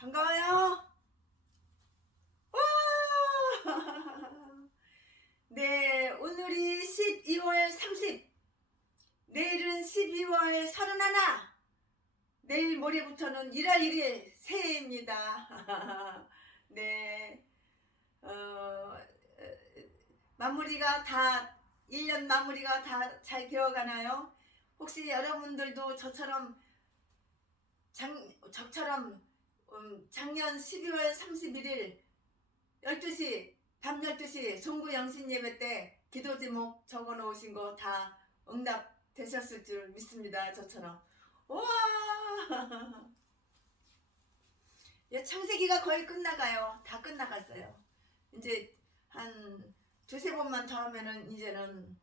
반가워요. 와! 네, 오늘이 12월 30, 내일은 12월 31, 내일 모레부터는 1월 1일 새해입니다. 네, 마무리가 다, 1년 마무리가 다 잘 되어가나요? 혹시 여러분들도 저처럼 작년 12월 31일 12시, 밤 12시 송구 영신 예배 때 기도 제목 적어 놓으신 거 다 응답 되셨을 줄 믿습니다. 저처럼. 와! 예, 창세기가 거의 끝나가요. 다 끝나갔어요. 이제 한 두세 번만 더 하면은 이제는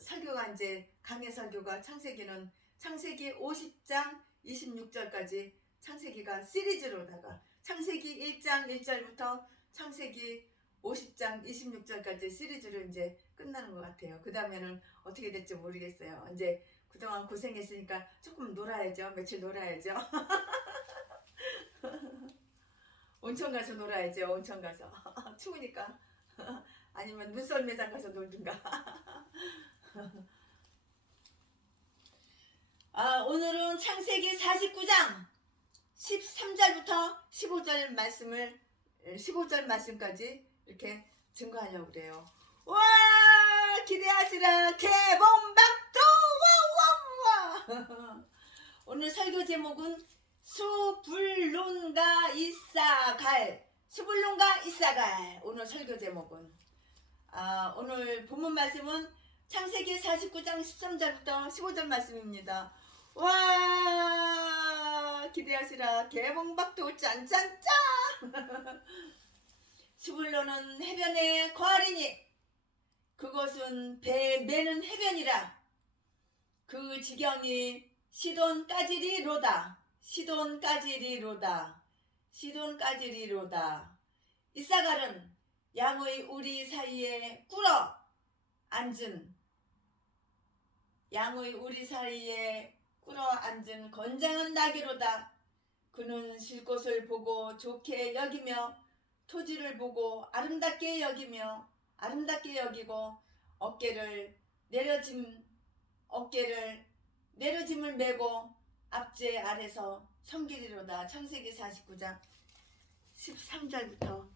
설교가 이제 강해 설교가 창세기 50장 26절까지 창세기가 시리즈로다가 창세기 1장 1절부터 창세기 50장 26절까지 시리즈로 이제 끝나는 것 같아요. 그 다음에는 어떻게 될지 모르겠어요. 이제 그동안 고생했으니까 조금 놀아야죠. 며칠 놀아야죠. 온천 가서 놀아야죠. 온천 가서. 추우니까. 아니면 눈썰 매장 가서 놀든가. 오늘은 창세기 49장 13절부터 15절 말씀까지 이렇게 증거하려고 그래요. 와, 기대하시라. 개봉박두. 와와와. 오늘 설교 제목은 수불론과 이사갈. 오늘 설교 제목은 오늘 본문 말씀은 창세기 49장 13절부터 15절 말씀입니다. 와, 기대하시라. 개봉박두 짠짠짠. 수불론은 해변에 거하리니 그곳은 배 매는 해변이라. 그 지경이 시돈까지리로다. 이사갈은 양의 우리 사이에 꿇어 앉은 건장한 나귀로다. 그는 쉴 곳을 보고 좋게 여기며 토지를 보고 아름답게 여기고 어깨를 내려짐을 메고 앞제 아래서 섬기리로다. 창세기 49장 13절부터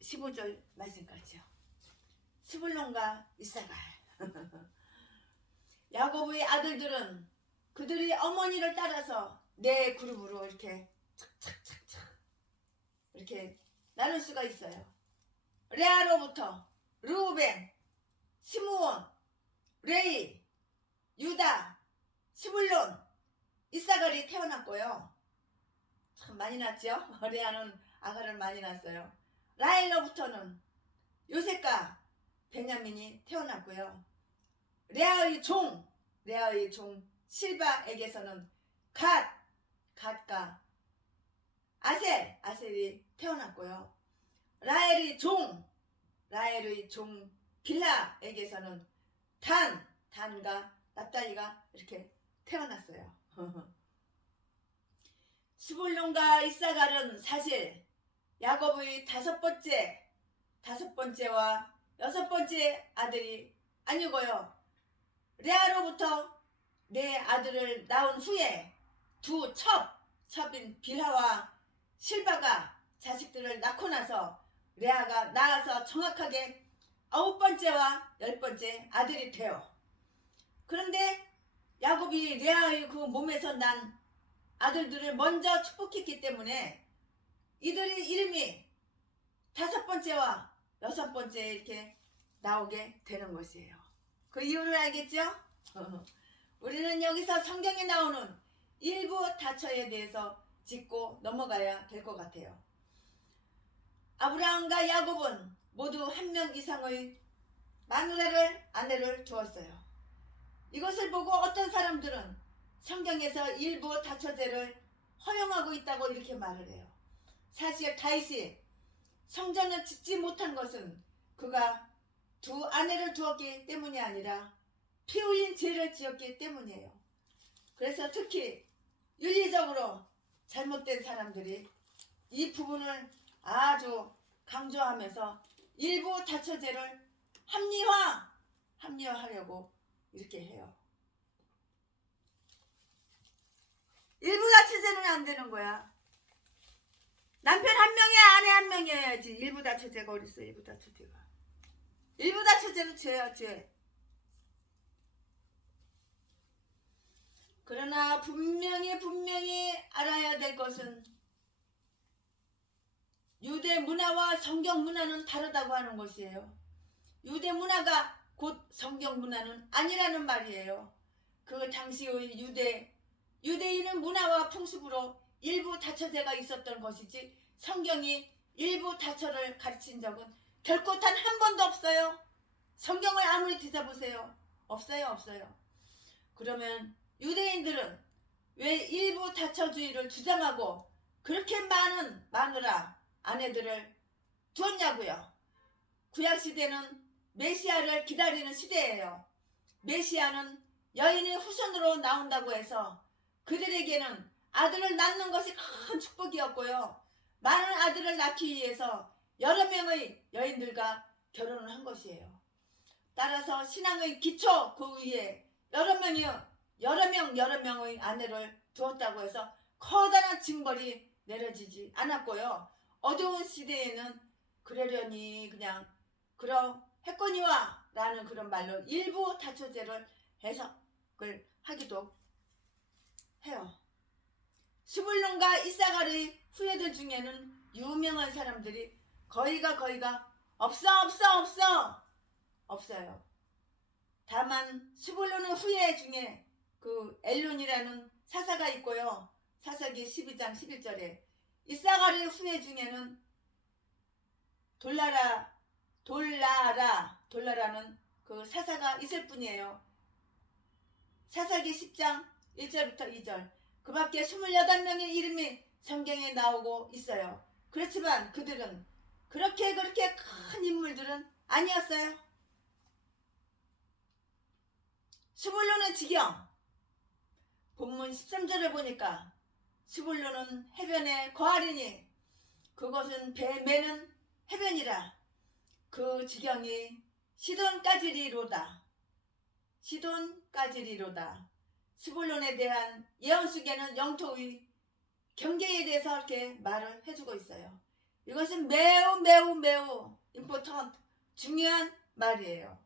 15절 말씀까지요. 스불론과 이사갈. 야곱의 아들들은 그들이 어머니를 따라서 네 그룹으로 이렇게 착착착착 이렇게 나눌 수가 있어요. 레아로부터 르우벤, 시므온, 레이, 유다, 스불론, 이사갈이 태어났고요. 참 많이 낳죠. 레아는 아가를 많이 낳았어요. 라헬로부터는 요셉과 베냐민이 태어났고요. 레아의 종 실바에게서는 갓과 아셀이 태어났고요. 라헬의 종 빌하에게서는 단과 납달리가 이렇게 태어났어요. 스불론과 이사갈은 사실 야곱의 다섯 번째와 여섯 번째 아들이 아니고요. 레아로부터 네 아들을 낳은 후에 두 첩인 빌하와 실바가 자식들을 낳고 나서 레아가 낳아서 정확하게 9번째와 10번째 아들이 돼요. 그런데 야곱이 레아의 그 몸에서 난 아들들을 먼저 축복했기 때문에 이들의 이름이 5번째와 6번째 이렇게 나오게 되는 것이에요. 그 이유를 알겠죠? 우리는 여기서 성경에 나오는 일부 다처에 대해서 짚고 넘어가야 될 것 같아요. 아브라함과 야곱은 모두 한 명 이상의 마누라를 아내를 두었어요. 이것을 보고 어떤 사람들은 성경에서 일부 다처제를 허용하고 있다고 이렇게 말을 해요. 사실 다윗이 성전을 짓지 못한 것은 그가 두 아내를 두었기 때문이 아니라 피 흘린 죄를 지었기 때문이에요. 그래서 특히 윤리적으로 잘못된 사람들이 이 부분을 아주 강조하면서 일부 다처제를 합리화하려고 이렇게 해요. 일부 다처제는 안 되는 거야. 남편 한 명이야, 아내 한 명이어야지. 일부 다처제가 어딨어, 일부 다처제가. 일부 다처제는 죄야, 죄. 그러나 분명히 알아야 될 것은 유대 문화와 성경 문화는 다르다고 하는 것이에요. 유대 문화가 곧 성경 문화는 아니라는 말이에요. 그 당시의 유대인의 문화와 풍습으로 일부 다처제가 있었던 것이지 성경이 일부 다처를 가르친 적은 결코 단 한 번도 없어요. 성경을 아무리 뒤져보세요. 없어요. 그러면 유대인들은 왜 일부 다처주의를 주장하고 그렇게 많은 마누라 아내들을 두었냐고요. 구약시대는 메시아를 기다리는 시대예요. 메시아는 여인의 후손으로 나온다고 해서 그들에게는 아들을 낳는 것이 큰 축복이었고요. 많은 아들을 낳기 위해서 여러 명의 여인들과 결혼을 한 것이에요. 따라서 신앙의 기초 그 위에 여러 명의 아내를 두었다고 해서 커다란 징벌이 내려지지 않았고요. 어두운 시대에는 그러려니 그냥 그러했거니와 라는 그런 말로 일부 다처제를 해석을 하기도 해요. 스불론과 이사갈의 후예들 중에는 유명한 사람들이 거의가 없어요. 다만 스불론의 후예 중에 그 엘론이라는 사사가 있고요. 사사기 12장 11절에 이사갈의 후예 중에는 돌라라는 그 사사가 있을 뿐이에요. 사사기 10장 1절부터 2절. 그 밖에 28명의 이름이 성경에 나오고 있어요. 그렇지만 그들은 그렇게 큰 인물들은 아니었어요. 스불론의 지경. 본문 13절을 보니까 스불론은 해변에 거하리니 그것은 배 매는 해변이라. 그 지경이 시돈까지리로다. 스불론에 대한 예언 속에는 영토의 경계에 대해서 이렇게 말을 해주고 있어요. 이것은 매우 important, 중요한 말이에요.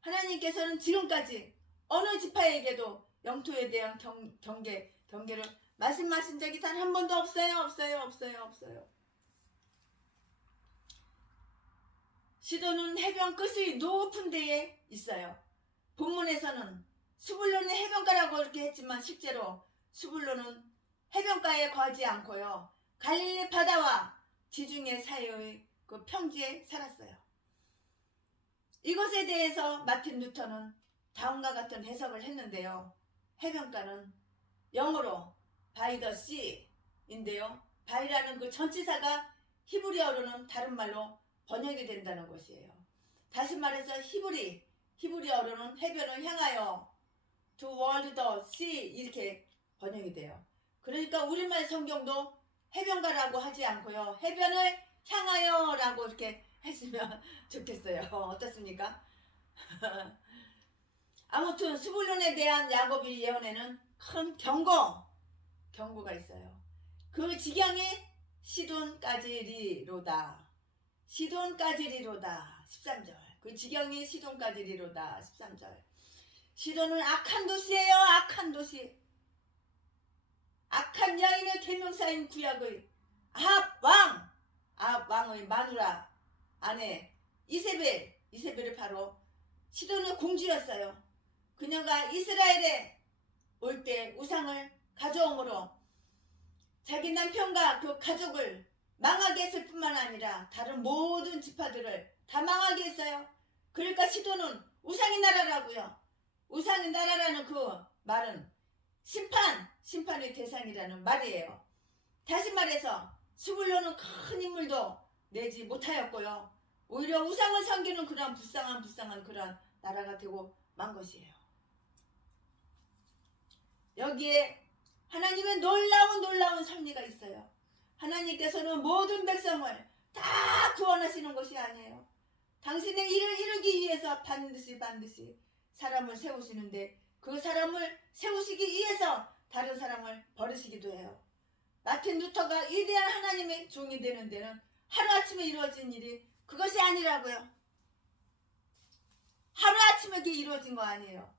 하나님께서는 지금까지 어느 지파에게도 영토에 대한 경계를 말씀하신 적이 단 한 번도 없어요. 시돈은 해변 끝의 높은 데에 있어요. 본문에서는 스불론의 해변가라고 이렇게 했지만 실제로 스불론은 해변가에 거하지 않고요. 갈릴리 바다와 지중해 사이의 그 평지에 살았어요. 이것에 대해서 마틴 루터는 다음과 같은 해석을 했는데요. 해변가는 영어로 by the sea인데요. by라는 그 전치사가 히브리어로는 다른 말로 번역이 된다는 것이에요. 다시 말해서 히브리어로는 해변을 향하여 toward the sea 이렇게 번역이 돼요. 그러니까 우리말 성경도 해변가라고 하지 않고요. 해변을 향하여 라고 이렇게 했으면 좋겠어요. 어떻습니까? 아무튼 스불론에 대한 야곱의 예언에는 큰 경고가 있어요. 그 지경이 시돈까지리로다. 13절. 그 지경이 시돈까지리로다. 13절. 시돈은 악한 도시예요. 악한 도시. 악한 여인의 대명사인 구약의 아합왕의 마누라 아내 이세벨이 바로 시돈의 공주였어요. 그녀가 이스라엘에 올 때 우상을 가져오므로 자기 남편과 그 가족을 망하게 했을 뿐만 아니라 다른 모든 지파들을 다 망하게 했어요. 그러니까 시돈은 우상의 나라라고요. 우상의 나라라는 그 말은 심판의 대상이라는 말이에요. 다시 말해서 스불론은 큰 인물도 내지 못하였고요. 오히려 우상을 섬기는 그런 불쌍한 그런 나라가 되고 만 것이에요. 여기에 하나님의 놀라운 섭리가 있어요. 하나님께서는 모든 백성을 다 구원하시는 것이 아니에요. 당신의 일을 이루기 위해서 반드시 사람을 세우시는데 그 사람을 세우시기 위해서 다른 사람을 버리시기도 해요. 마틴 루터가 위대한 하나님의 종이 되는 데는 하루아침에 이루어진 일이 그것이 아니라고요. 하루아침에 그게 이루어진 거 아니에요.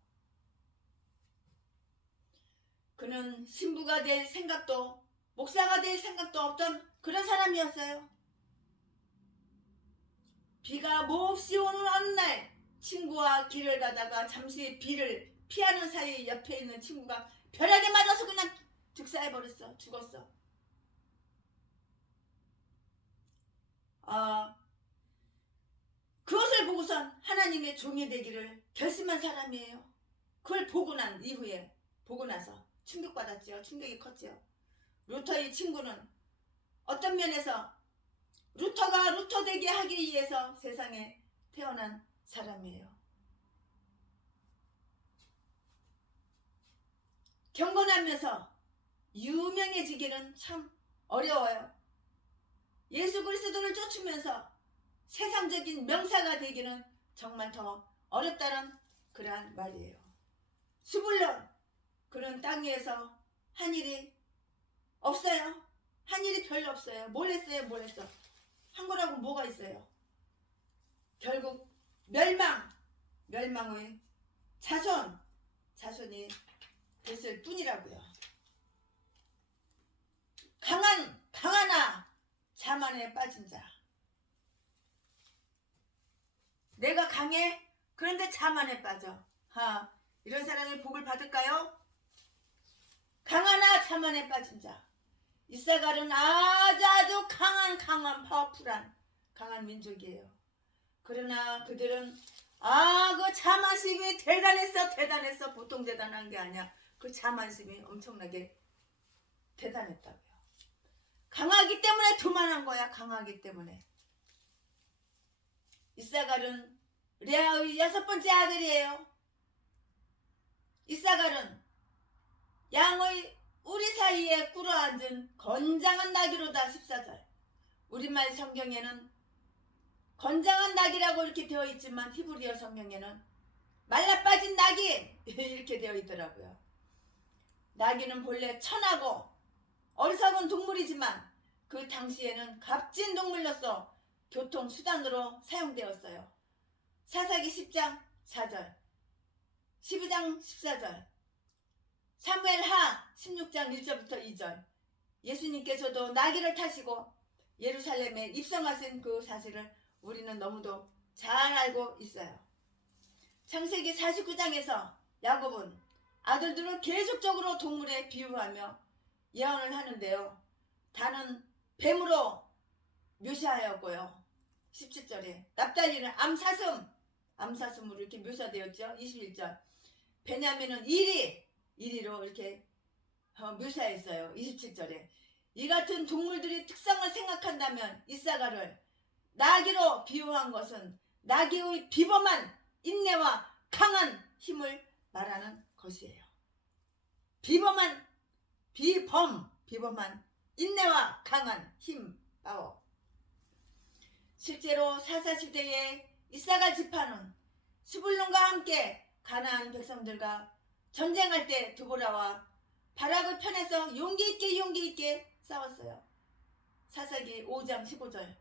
그는 신부가 될 생각도 목사가 될 생각도 없던 그런 사람이었어요. 비가 몹시 오는 어느 날 친구와 길을 가다가 잠시 비를 피하는 사이 옆에 있는 친구가 벼락에 맞아서 그냥 즉사해버렸어. 죽었어. 그것을 보고선 하나님의 종이 되기를 결심한 사람이에요. 그걸 보고 난 이후에 보고 나서 충격받았죠. 충격이 컸죠. 루터의 친구는 어떤 면에서 루터가 루터 되게 하기 위해서 세상에 태어난 사람이에요. 경건하면서 유명해지기는 참 어려워요. 예수 그리스도를 쫓으면서 세상적인 명사가 되기는 정말 더 어렵다는 그러한 말이에요. 스불론 그는 땅 위에서 한 일이 없어요. 한 일이 별로 없어요. 뭘 했어요? 한 거라고 뭐가 있어요? 결국 멸망의 자손이 됐을 뿐이라고요. 강하나 자만에 빠진 자. 내가 강해? 그런데 자만에 빠져. 이런 사람이 복을 받을까요? 강하나 자만에 빠진 자. 이사갈은 아주 강한 파워풀한 강한 민족이에요. 그러나 그들은 그 자만심이 대단했어. 보통 대단한 게 아니야. 그 자만심이 엄청나게 대단했다고요. 강하기 때문에 교만한 거야. 강하기 때문에. 이사갈은 레아의 6번째 아들이에요. 이사갈은 양의 우리 사이에 꿇어앉은 건장한 나귀로다. 14절. 우리말 성경에는 건장한 나귀라고 이렇게 되어 있지만 히브리어 성경에는 말라빠진 나귀 이렇게 되어 있더라고요. 나귀는 본래 천하고 어리석은 동물이지만 그 당시에는 값진 동물로서 교통수단으로 사용되었어요. 사사기 10장 4절, 12장 14절, 사무엘하 16장 1절부터 2절. 예수님께서도 나귀를 타시고 예루살렘에 입성하신 그 사실을 우리는 너무도 잘 알고 있어요. 창세기 49장에서 야곱은 아들들을 계속적으로 동물에 비유하며 예언을 하는데요. 다는 뱀으로 묘사하였고요. 17절에 납달리는 암사슴으로 이렇게 묘사되었죠. 21절 베냐민은 이리로 이렇게 묘사했어요. 27절에 이 같은 동물들의 특성을 생각한다면 이사갈을 나귀로 비유한 것은 나귀의 비범한 인내와 강한 힘을 말하는 것이에요. 비범한 인내와 강한 힘, 파워. 실제로 사사시대에 이사갈 지파는 스불론과 함께 가나안 백성들과 전쟁할 때 드보라와 바락의 편에서 용기 있게 싸웠어요. 사사기 5장 15절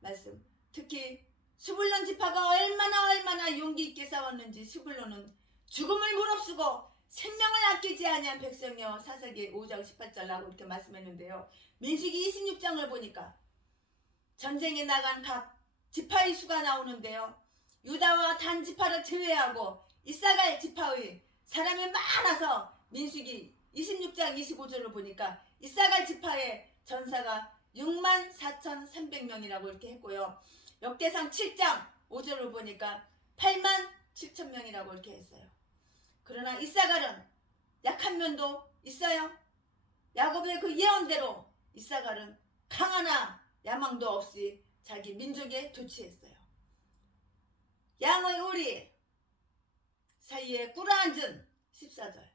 말씀. 특히 스불론 지파가 얼마나 용기 있게 싸웠는지 스불론은 죽음을 무릅쓰고 생명을 아끼지 아니한 백성이여. 사사기 5장 18절라고 이렇게 말씀했는데요. 민수기 26장을 보니까 전쟁에 나간 각 지파의 수가 나오는데요. 유다와 단 지파를 제외하고 이사갈 지파의 사람이 많아서 민수기 26장 25절을 보니까 이사갈 지파의 전사가 64,300명이라고 이렇게 했고요. 역대상 7장 5절을 보니까 87,000명이라고 이렇게 했어요. 그러나 이사갈은 약한 면도 있어요. 야곱의 그 예언대로 이사갈은 강하나 야망도 없이 자기 민족에 도취했어요. 양의 우리 사이에 꿇어앉은 14절.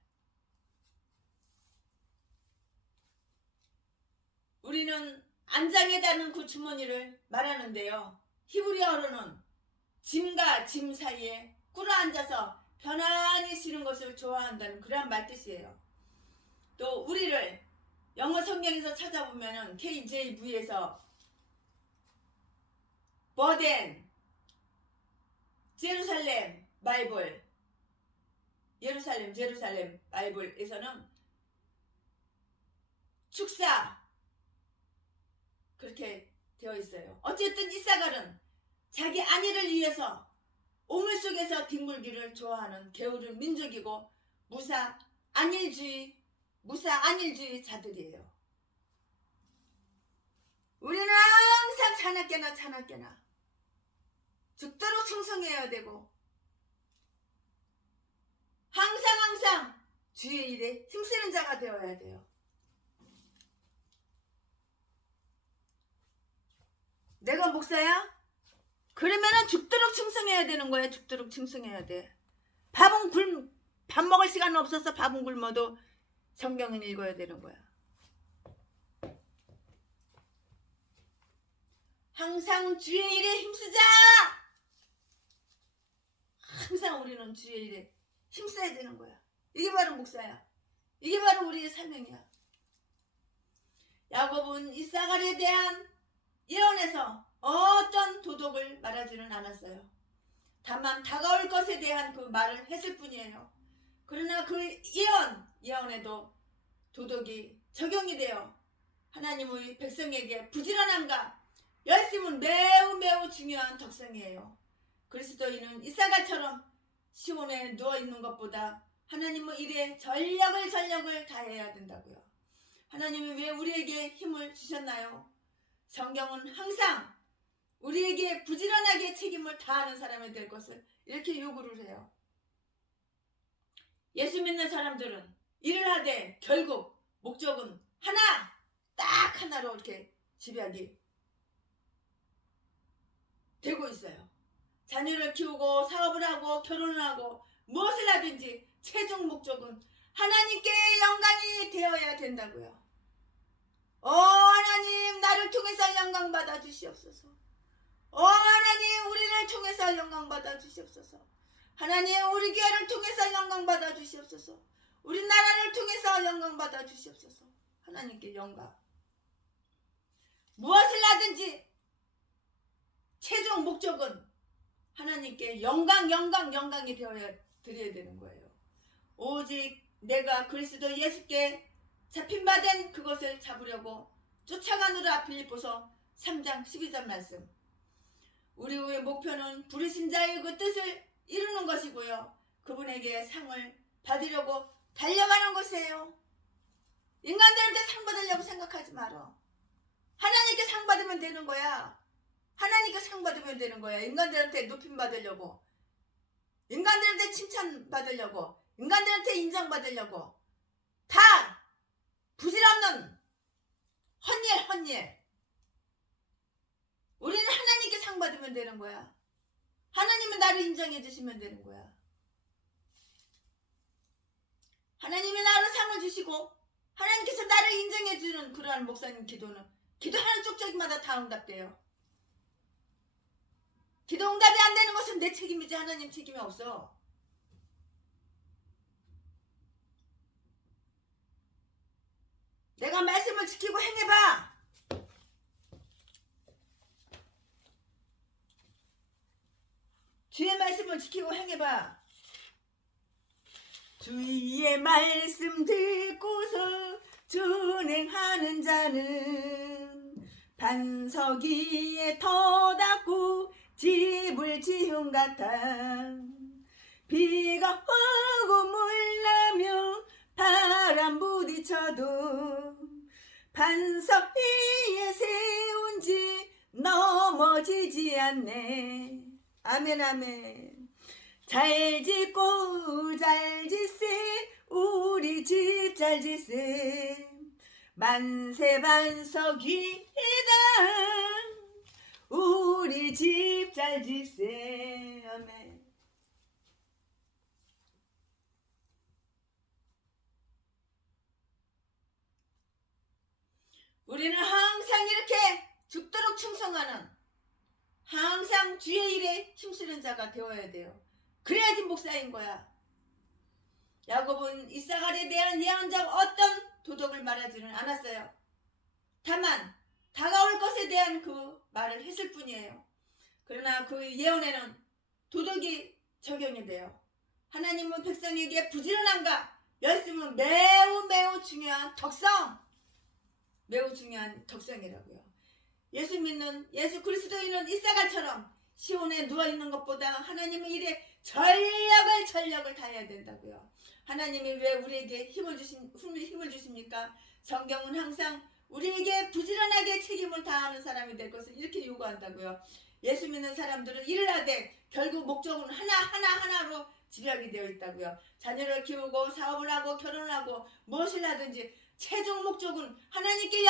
우리는 안장에다는 그 주머니를 말하는데요. 히브리어로는 짐과 짐 사이에 꿇어앉아서 편안히 쉬는 것을 좋아한다는 그런 말뜻이에요. 또 우리를 영어 성경에서 찾아보면은 KJV에서 버덴 제루살렘 바이블 제루살렘 바이블에서는 축사 그렇게 되어 있어요. 어쨌든 이사갈은 자기 아내를 위해서 우물 속에서 뒹굴기를 좋아하는 게으른 민족이고 무사 안일주의 자들이에요. 우리는 항상 자나깨나 죽도록 충성해야 되고 항상 주의 일에 힘쓰는 자가 되어야 돼요. 내가 목사야? 그러면은 죽도록 충성해야 되는 거야. 죽도록 충성해야 돼. 밥 먹을 시간 없어서 밥은 굶어도 성경은 읽어야 되는 거야. 항상 주의 일에 힘쓰자. 항상 우리는 주의 일에 힘써야 되는 거야. 이게 바로 목사야. 이게 바로 우리의 사명이야. 야곱은 이사갈에 대한 예언에서 어떤 도덕을 말하지는 않았어요. 다만 다가올 것에 대한 그 말을 했을 뿐이에요. 그러나 그 예언에도 도덕이 적용이 돼요. 하나님의 백성에게 부지런함과 열심은 매우 중요한 덕성이에요. 그리스도인은 이사갈처럼 시온에 누워있는 것보다 하나님의 일에 전력을 다해야 된다고요. 하나님이 왜 우리에게 힘을 주셨나요? 성경은 항상 우리에게 부지런하게 책임을 다하는 사람이 될 것을 이렇게 요구를 해요. 예수 믿는 사람들은 일을 하되 결국 목적은 딱 하나로 이렇게 집약이 되고 있어요. 자녀를 키우고 사업을 하고 결혼을 하고 무엇을 하든지 최종 목적은 하나님께 영광이 되어야 된다고요. 하나님 나를 통해서 영광 받아 주시옵소서. 하나님 우리를 통해서 영광 받아 주시옵소서. 하나님 우리 교회를 통해서 영광 받아 주시옵소서. 우리 나라를 통해서 영광 받아 주시옵소서. 하나님께 영광. 무엇을 하든지 최종 목적은 하나님께 영광이 되어야 드려야 되는 거예요. 오직 내가 그리스도 예수께 잡힌바된 그것을 잡으려고 쫓아가느라. 빌립보서 3장 12절 말씀. 우리의 목표는 부르신 자의 그 뜻을 이루는 것이고요. 그분에게 상을 받으려고 달려가는 것이에요. 인간들한테 상 받으려고 생각하지 마라. 하나님께 상 받으면 되는 거야. 하나님께 상 받으면 되는 거야. 인간들한테 높임 받으려고, 인간들한테 칭찬 받으려고, 인간들한테 인정 받으려고 다 부질없는 헛일. 우리는 하나님께 상 받으면 되는 거야. 하나님은 나를 인정해 주시면 되는 거야. 하나님이 나를 상을 주시고 하나님께서 나를 인정해 주는 그러한 목사님 기도는 기도하는 쪽쪽이마다 다 응답돼요. 기도 응답이 안 되는 것은 내 책임이지 하나님 책임이 없어. 내가 말씀을 지키고 행해봐. 주의 말씀을 지키고 행해봐. 주의 말씀 듣고서 준행하는 자는 반석 위에 터닫고 집을 지은 같아. 비가 오고 물나며 바람 부딪혀도 반석 위에 세운 집 넘어지지 않네. 아멘. 잘 짓고 잘 짓세 우리 집 잘 짓세 만세 반석 위에다 우리 집 잘 짓세. 아멘. 우리는 항상 이렇게 죽도록 충성하는, 항상 주의 일에 힘쓰는 자가 되어야 돼요. 그래야지 목사인 거야. 야곱은 이사갈에 대한 예언적 어떤 도덕을 말하지는 않았어요. 다만 다가올 것에 대한 그 말을 했을 뿐이에요. 그러나 그 예언에는 도덕이 적용이 돼요. 하나님은 백성에게 부지런함과 열심은 매우 중요한 덕성, 매우 중요한 덕성이라고요. 예수 믿는 예수 그리스도인은 이사갈처럼 시온에 누워있는 것보다 하나님의 일에 전력을 다해야 된다고요. 하나님이 왜 우리에게 힘을 주십니까? 성경은 항상 우리에게 부지런하게 책임을 다하는 사람이 될 것을 이렇게 요구한다고요. 예수 믿는 사람들은 일을 하되 결국 목적은 하나로 집약이 되어 있다고요. 자녀를 키우고 사업을 하고 결혼을 하고 무엇을 하든지 최종 목적은 하나님께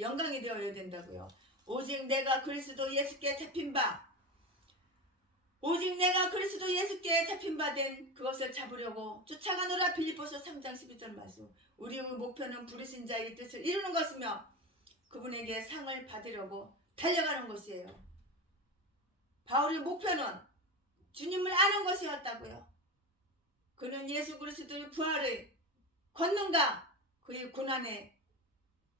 영광이 되어야 된다고요. 오직 내가 그리스도 예수께 잡힌 바 된 그것을 잡으려고 쫓아가노라. 빌립보서 3장 12절 말씀. 우리의 목표는 부르신 자의 뜻을 이루는 것이며 그분에게 상을 받으려고 달려가는 것이에요. 바울의 목표는 주님을 아는 것이었다고요. 그는 예수 그리스도의 부활의 권능과 그의 고난에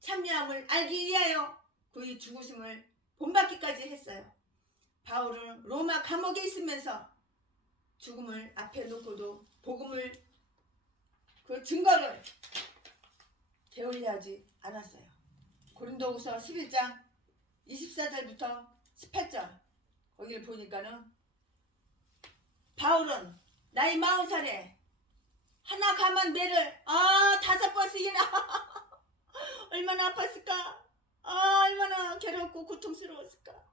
참여함을 알기 위하여 그의 죽으심을 본받기까지 했어요. 바울은 로마 감옥에 있으면서 죽음을 앞에 놓고도 복음을 그 증거를 게을리하지 않았어요. 고린도후서 11장 24절부터 18절 거기를 보니까는 바울은 나이 40살에 하나 감한 매를 5번씩이나 얼마나 아팠을까? 얼마나 괴롭고 고통스러웠을까?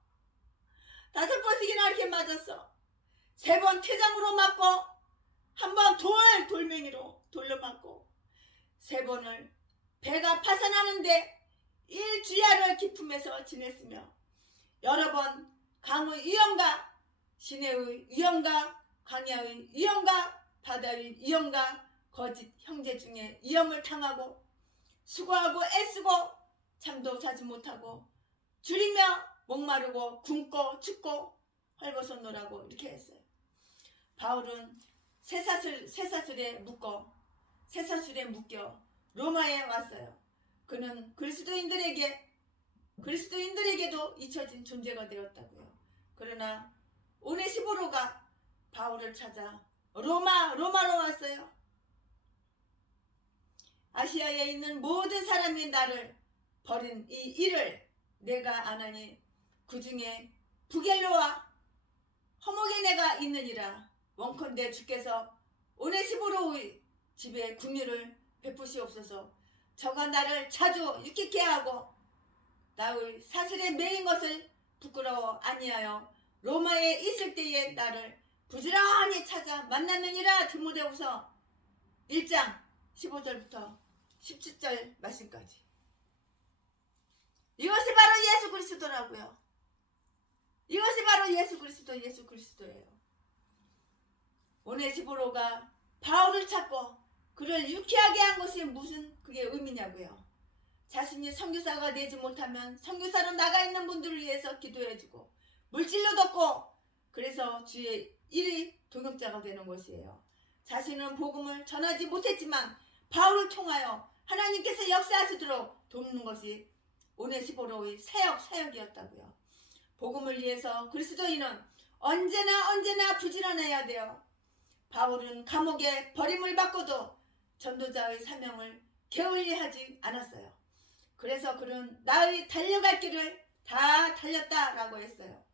5번씩이나 이렇게 맞았어. 3번 퇴장으로 맞고, 1번 돌멩이로 돌려 맞고, 3번을 배가 파산하는데 일주야를 기품에서 지냈으며, 여러 번 강의 위험과 시내의 위험과 광야의 위험과 바다의 위험과 거짓 형제 중에 위험을 당하고 수고하고 애쓰고 잠도 자지 못하고 줄이며 목마르고 굶고 춥고 헐벗어 놀라고 이렇게 했어요. 바울은 쇠사슬에 묶여 로마에 왔어요. 그는 그리스도인들에게도 잊혀진 존재가 되었다고요. 그러나 오네시보로가 바울을 찾아 로마로 왔어요. 아시아에 있는 모든 사람이 나를 버린 이 일을 내가 아나니 그 중에 부겔로와 허모게네가 있느니라. 원컨대 주께서 오네시보로의 집에 긍휼을 베푸시옵소서. 저가 나를 자주 유익케 하고 나의 사슬에 매인 것을 부끄러워 아니하여 로마에 있을 때에 나를 부지런히 찾아 만났느니라. 디모데후서 1장 15절부터 17절 말씀까지. 이것이 바로 예수 그리스도라고요. 이것이 바로 예수 그리스도예요. 오네시보로가 바울을 찾고 그를 유쾌하게 한 것이 무슨 그게 의미냐고요. 자신이 선교사가 되지 못하면 선교사로 나가 있는 분들을 위해서 기도해주고 물질로 돕고 그래서 주의 일의 동역자가 되는 것이에요. 자신은 복음을 전하지 못했지만 바울을 통하여 하나님께서 역사하시도록 돕는 것이 오네시보로의 사역이었다고요. 복음을 위해서 그리스도인은 언제나 부지런해야 돼요. 바울은 감옥에 버림을 받고도 전도자의 사명을 게을리하지 않았어요. 그래서 그는 나의 달려갈 길을 다 달렸다라고 했어요.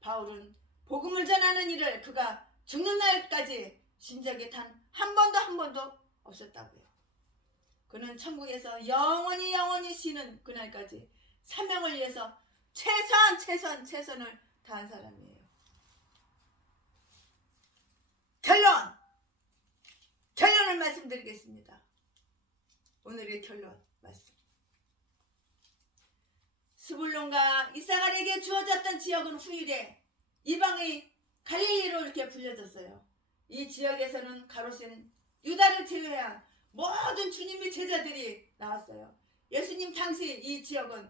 바울은 복음을 전하는 일을 그가 죽는 날까지 쉰 적이 단 한 번도 없었다고요. 그는 천국에서 영원히 쉬는 그날까지 사명을 위해서 최선을 다한 사람이에요. 결론을 말씀드리겠습니다. 오늘의 결론 말씀. 스불론과 이사갈에게 주어졌던 지역은 후일에 이방의 갈릴리로 이렇게 불려졌어요. 이 지역에서는 가로신 유다를 제외한 모든 주님의 제자들이 나왔어요. 예수님 당시 이 지역은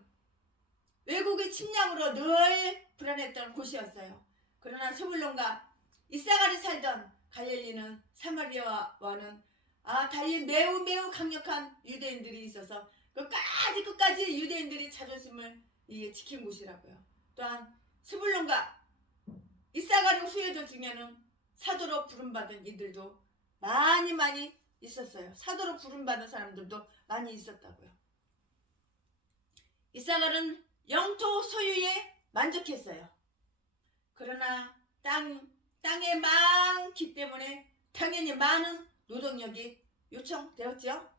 외국의 침략으로 늘 불안했던 곳이었어요. 그러나 스불론과 이사가리 살던 갈릴리는 사마리아와는 달리 매우 강력한 유대인들이 있어서 끝까지 유대인들이 자존심을 지킨 곳이라고요. 또한 스불론과 이사가리 후예들 중에는 사도로 부름받은 이들도 많이 있었어요. 사도로 부름받은 사람들도 많이 있었다고요. 이사갈은 영토 소유에 만족했어요. 그러나 땅에 많기 때문에 당연히 많은 노동력이 요청되었죠.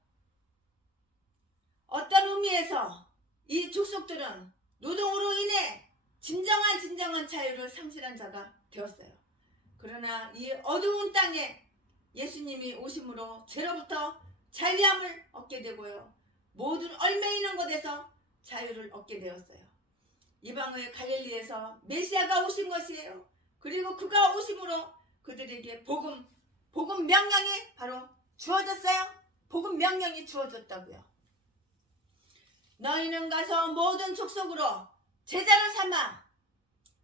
어떤 의미에서 이 족속들은 노동으로 인해 진정한 자유를 상실한 자가 되었어요. 그러나 이 어두운 땅에 예수님이 오심으로 죄로부터 자유함을 얻게 되고요. 모든 얽매이는 것에서 자유를 얻게 되었어요. 이방의 갈릴리에서 메시아가 오신 것이에요. 그리고 그가 오심으로 그들에게 복음 명령이 바로 주어졌어요. 복음 명령이 주어졌다고요. 너희는 가서 모든 족속으로 제자를 삼아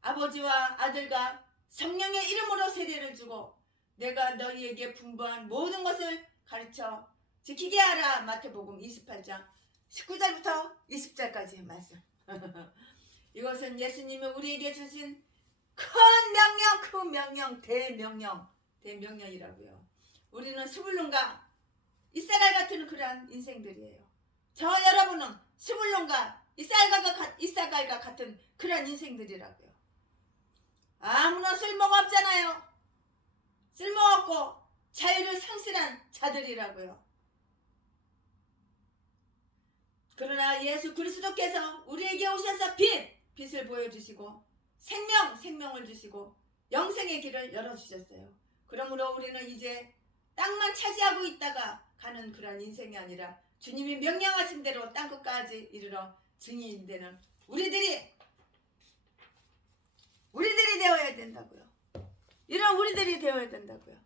아버지와 아들과 성령의 이름으로 세례를 주고 내가 너희에게 분부한 모든 것을 가르쳐 지키게 하라. 마태복음 28장 19절부터 20절까지의 말씀. 이것은 예수님이 우리에게 주신 큰 명령, 대명령이라고요. 우리는 스불론과 이사갈 같은 그러한 인생들이에요. 저와 여러분은 스불론과 이사갈과 같은 그러한 인생들이라고요. 아무나 쓸모가 없잖아요. 쓸모없고 자유를 상실한 자들이라고요. 그러나 예수 그리스도께서 우리에게 오셔서 빛을 보여주시고 생명을 주시고 영생의 길을 열어주셨어요. 그러므로 우리는 이제 땅만 차지하고 있다가 가는 그런 인생이 아니라 주님이 명령하신 대로 땅끝까지 이르러 증인이 되는 우리들이 되어야 된다고요. 이런 우리들이 되어야 된다고요.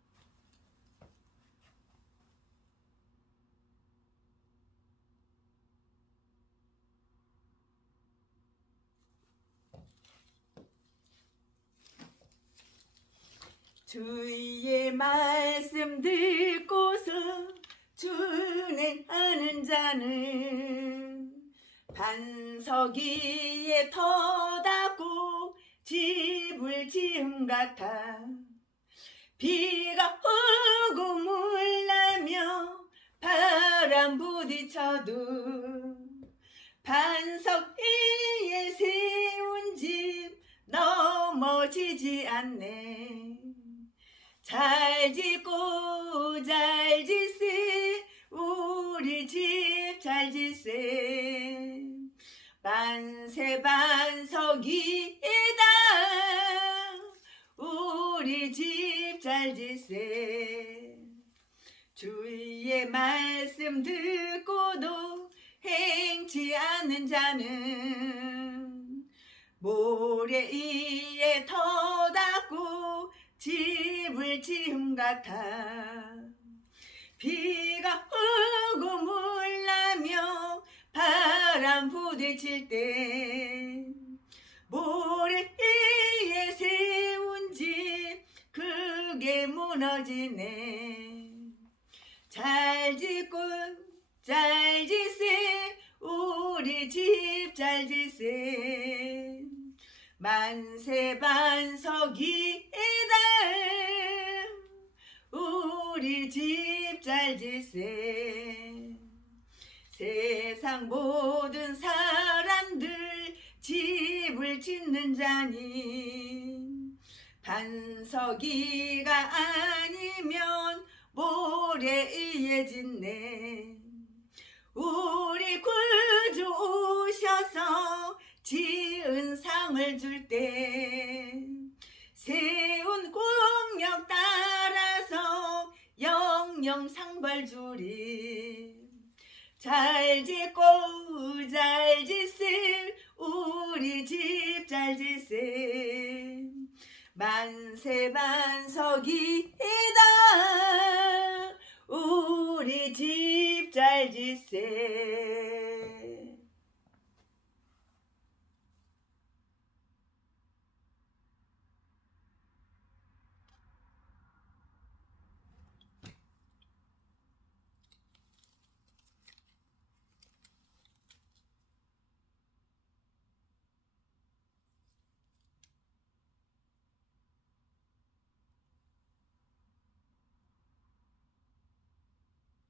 주의 말씀 듣고서 준행하는 자는 반석 위에 터닫고 집을 지은 같아. 비가 오고 물 나며 바람 부딪혀도 반석 위에 세운 집 넘어지지 않네. 잘 짓고 잘 짓세 우리 집 잘 짓세. 만세 반석 위에다 우리 집 잘 짓세. 주의 말씀 듣고도 행치 않는 자는 모래 위에 터닫고 집을 지음 같아. 비가 오고 물 나며 바람 부딪힐 때 모래 위에 세운 집 그게 무너지네. 잘 짓고 잘 짓세 우리 집 잘 짓세. 만세 반석 위에다 우리 집 잘 짓세. 세상 모든 사람들 집을 짓는 자니 반석 위가 아니면 모래 위에 짓네. 우리 구주 오셔서 지은 상을 줄 때 세운 공력 따라서 영영 상벌 주리. 잘 짓고 잘 짓세 우리 집 잘 짓세. 만세 반석 위에다 우리 집 잘 짓세.